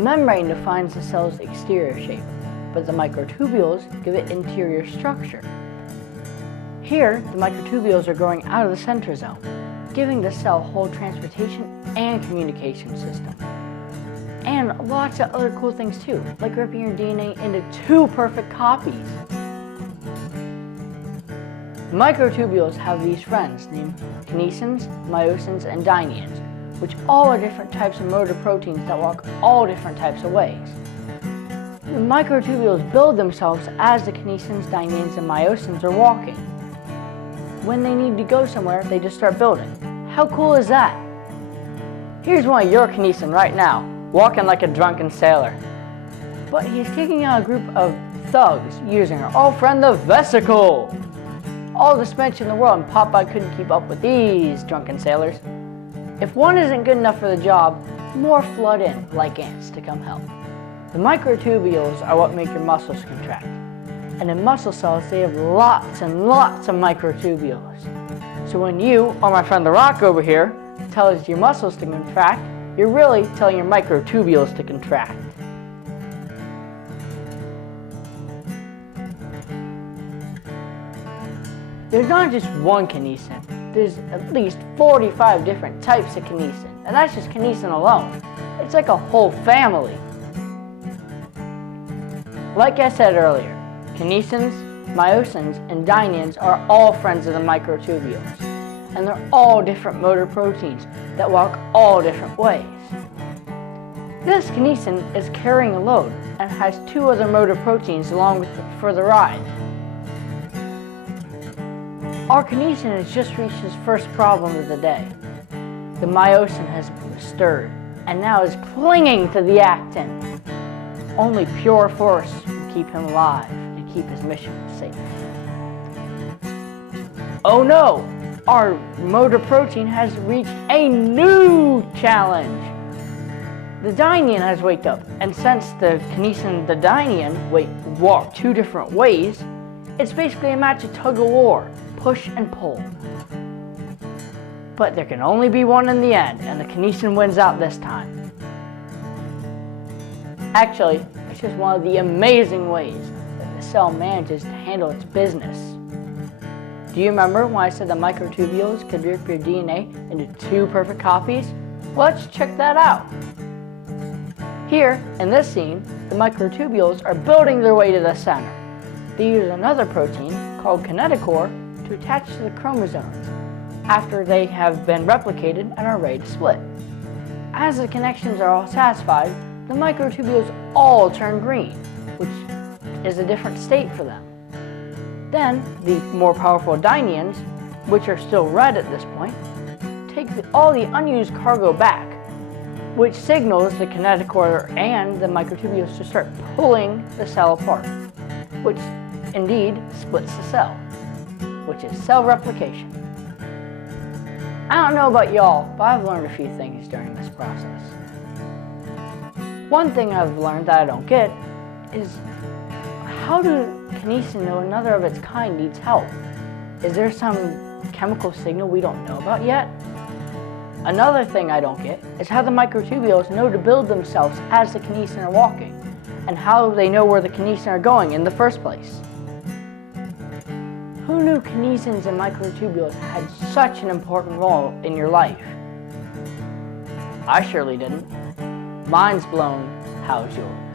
The membrane defines the cell's exterior shape, but the microtubules give it interior structure. Here, the microtubules are growing out of the centrosome, giving the cell whole transportation and communication system. And lots of other cool things too, like ripping your DNA into 2 perfect copies. Microtubules have these friends named kinesins, myosins, and dyneins, which all are different types of motor proteins that walk all different types of ways. The microtubules build themselves as the kinesins, dyneins, and myosins are walking. When they need to go somewhere, they just start building. How cool is that? Here's one of your kinesin right now, walking like a drunken sailor. But he's kicking out a group of thugs using our old friend the vesicle. All the suspension in the world, and Popeye couldn't keep up with these drunken sailors. If one isn't good enough for the job, more flood in like ants to come help. The microtubules are what make your muscles contract. And in muscle cells, they have lots and lots of microtubules. So when you, or my friend The Rock over here, tells your muscles to contract, you're really telling your microtubules to contract. There's not just one kinesin. There's at least 45 different types of kinesin, and that's just kinesin alone. It's like a whole family. Like I said earlier, kinesins, myosins, and dyneins are all friends of the microtubules, and they're all different motor proteins that walk all different ways. This kinesin is carrying a load and has 2 other motor proteins along with it for the ride. Our kinesin has just reached his first problem of the day. The myosin has stirred and now is clinging to the actin. Only pure force will keep him alive and keep his mission safe. Oh no! Our motor protein has reached a new challenge. The dynein has waked up, and since the kinesin and the dynein walk 2 different ways, it's basically a match of tug-of-war. Push and pull. But there can only be one in the end, and the kinesin wins out this time. Actually, it's just one of the amazing ways that the cell manages to handle its business. Do you remember when I said the microtubules could rip your DNA into 2 perfect copies? Let's check that out. Here, in this scene, the microtubules are building their way to the center. They use another protein called kinetochore to attach to the chromosomes after they have been replicated and are ready to split. As the connections are all satisfied, the microtubules all turn green, which is a different state for them. Then, the more powerful dyneins, which are still red at this point, take all the unused cargo back, which signals the kinetochore and the microtubules to start pulling the cell apart, which indeed splits the cell, which is cell replication. I don't know about y'all, but I've learned a few things during this process. One thing I've learned that I don't get is, how do kinesin know another of its kind needs help? Is there some chemical signal we don't know about yet? Another thing I don't get is how the microtubules know to build themselves as the kinesin are walking, and how they know where the kinesin are going in the first place. Who knew kinesins and microtubules had such an important role in your life? I surely didn't. Mind's blown. How's yours?